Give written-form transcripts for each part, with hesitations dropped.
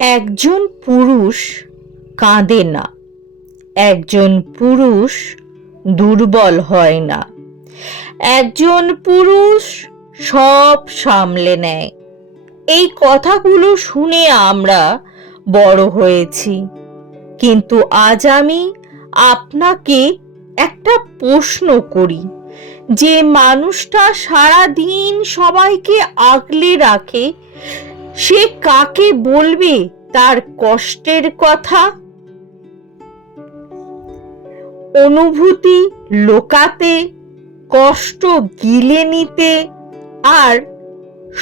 একজন পুরুষ কাঁদে না, একজন পুরুষ দুর্বল হয় না, একজন পুরুষ সব সামলে নেয়। এই কথাগুলো শুনে আমরা বড় হয়েছি, কিন্তু আজ আমি আপনাকে একটা প্রশ্ন করি, যে মানুষটা সারা দিন সবাইকে আগলে রাখে, সে কাকে বলবে তার কষ্টের কথা? অনুভূতি লোকাতে, কষ্ট গিলে নিতে আর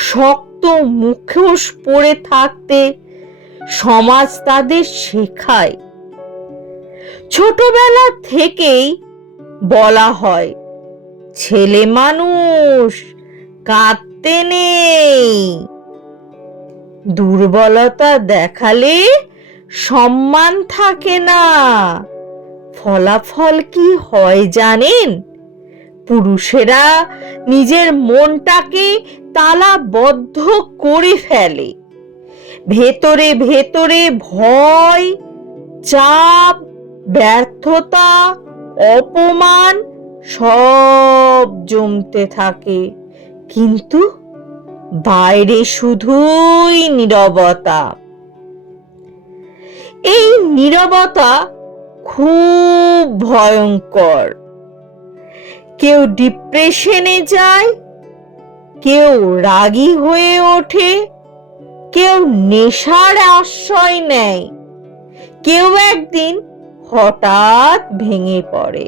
শক্ত মুখোশ পরে থাকতে সমাজ তাদের শেখায়। ছোটবেলা থেকেই বলা হয়, ছেলে মানুষ, কাঁদতে নেই। দুর্বলতা দেখালে সম্মান থাকে না। ফলাফল কি হয় জানেন? পুরুষেরা নিজের মনটাকে তালাবদ্ধ করে ফেলে। ভেতরে ভেতরে ভয়, চাপ, ব্যর্থতা, অপমান সব জমতে থাকে, কিন্তু বাইরে শুধুই নীরবতা। এই নীরবতা খুব ভয়ঙ্কর। কেউ ডিপ্রেশনে যায়, কেউ রাগী হয়ে ওঠে, কেউ নেশার আশ্রয় নেয়, কেউ একদিন হঠাৎ ভেঙে পড়ে।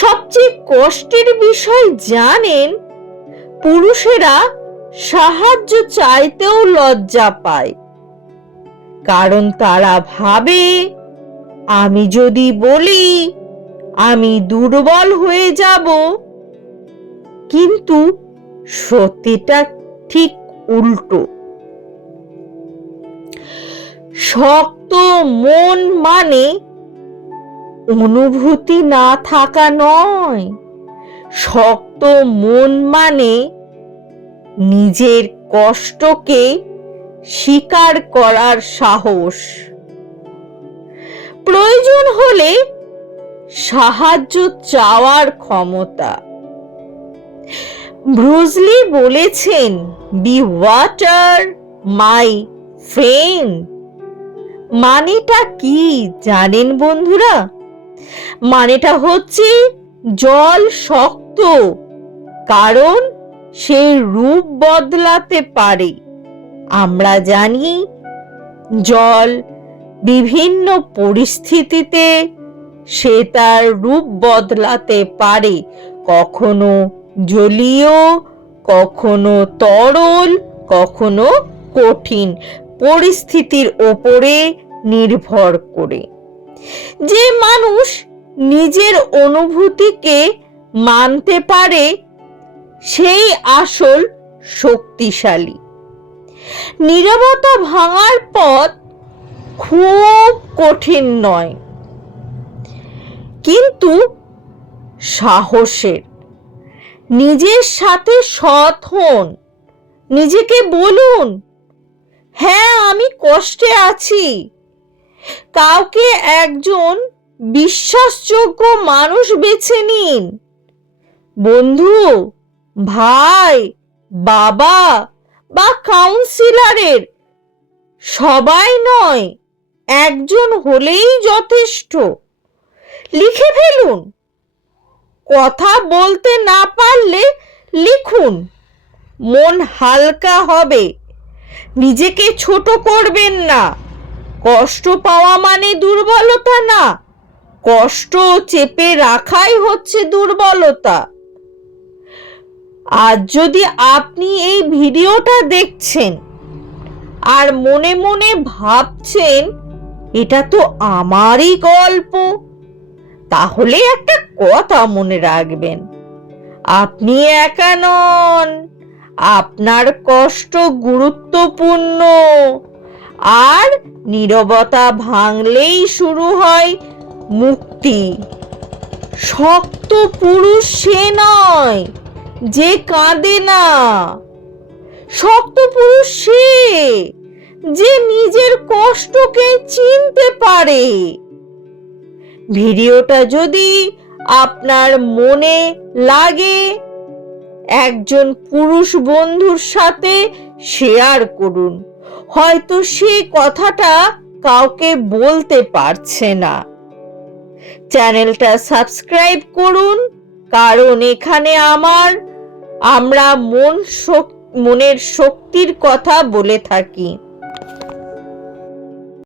সবচেয়ে কষ্টের বিষয় জানেন, পুরুষেরা সাহায্য চাইতেও লজ্জা পায়, কারণ তারা ভাবে, আমি যদি বলি আমি দুর্বল হয়ে যাব। কিন্তু সত্যিটা ঠিক উল্টো। শক্ত মন মানে অনুভূতি না থাকা নয়। শক্ত মন মানে নিজের কষ্টকে স্বীকার করার সাহস, প্রয়োজন হলে সাহায্য চাওয়ার ক্ষমতা। ব্রুস লি বলেছেন, বি ওয়াটার মাই ফ্রেন্ড। মানেটা কি জানেন বন্ধুরা? মানেটা হচ্ছে জল শক্ত, কারণ সে রূপ বদলাতে পারে। আমরা জানি জল বিভিন্ন পরিস্থিতিতে সে তার রূপ বদলাতে পারে, কখনো জলীয়, কখনো তরল, কখনো কঠিন, পরিস্থিতির ওপরে নির্ভর করে। যে মানুষ নিজের অনুভূতিকে মানতে পারে, সেই আসল শক্তিশালী। নীরবতা ভাঙার পথ খুব কঠিন নয়, কিন্তু সাহসের। নিজের সাথে সৎ হন, নিজেকে বলুন, হ্যাঁ আমি কষ্টে আছি। কাউকে একজন বিশ্বাসযোগ্য মানুষ বেছে নিন, বন্ধু, ভাই, বাবা বা কাউন্সিলরের। সবাই নয়, একজন হলেই যথেষ্ট। লিখে ফেলুন, কথা বলতে না পারলে লিখুন, মন হালকা হবে। নিজেকে ছোট করবেন না। কষ্ট পাওয়া মানে দুর্বলতা না, কষ্ট চেপে রাখাই হচ্ছে দুর্বলতা। আজ যদি আপনি এই ভিডিওটা দেখছেন আর মনে মনে ভাবছেন, এটা তো আমারই গল্প, তাহলে একটা কথা মনে রাখবেন, আপনি একা নন। আপনার কষ্ট গুরুত্বপূর্ণ, আর নীরবতা ভাঙলেই শুরু হয় মুক্তি। শক্ত পুরুষ সে নয় যে কাঁদে না, শক্ত পুরুষ সে যে নিজের কষ্টকে চিনতে পারে। ভিডিওটা যদি আপনার মনে লাগে, একজন পুরুষ বন্ধুর সাথে শেয়ার করুন। হয়তো সে কথাটা কাউকে বলতে পারছে না। চ্যানেলটা সাবস্ক্রাইব করুন, কারণ এখানে আমরা মনের শক্তির কথা বলে থাকি।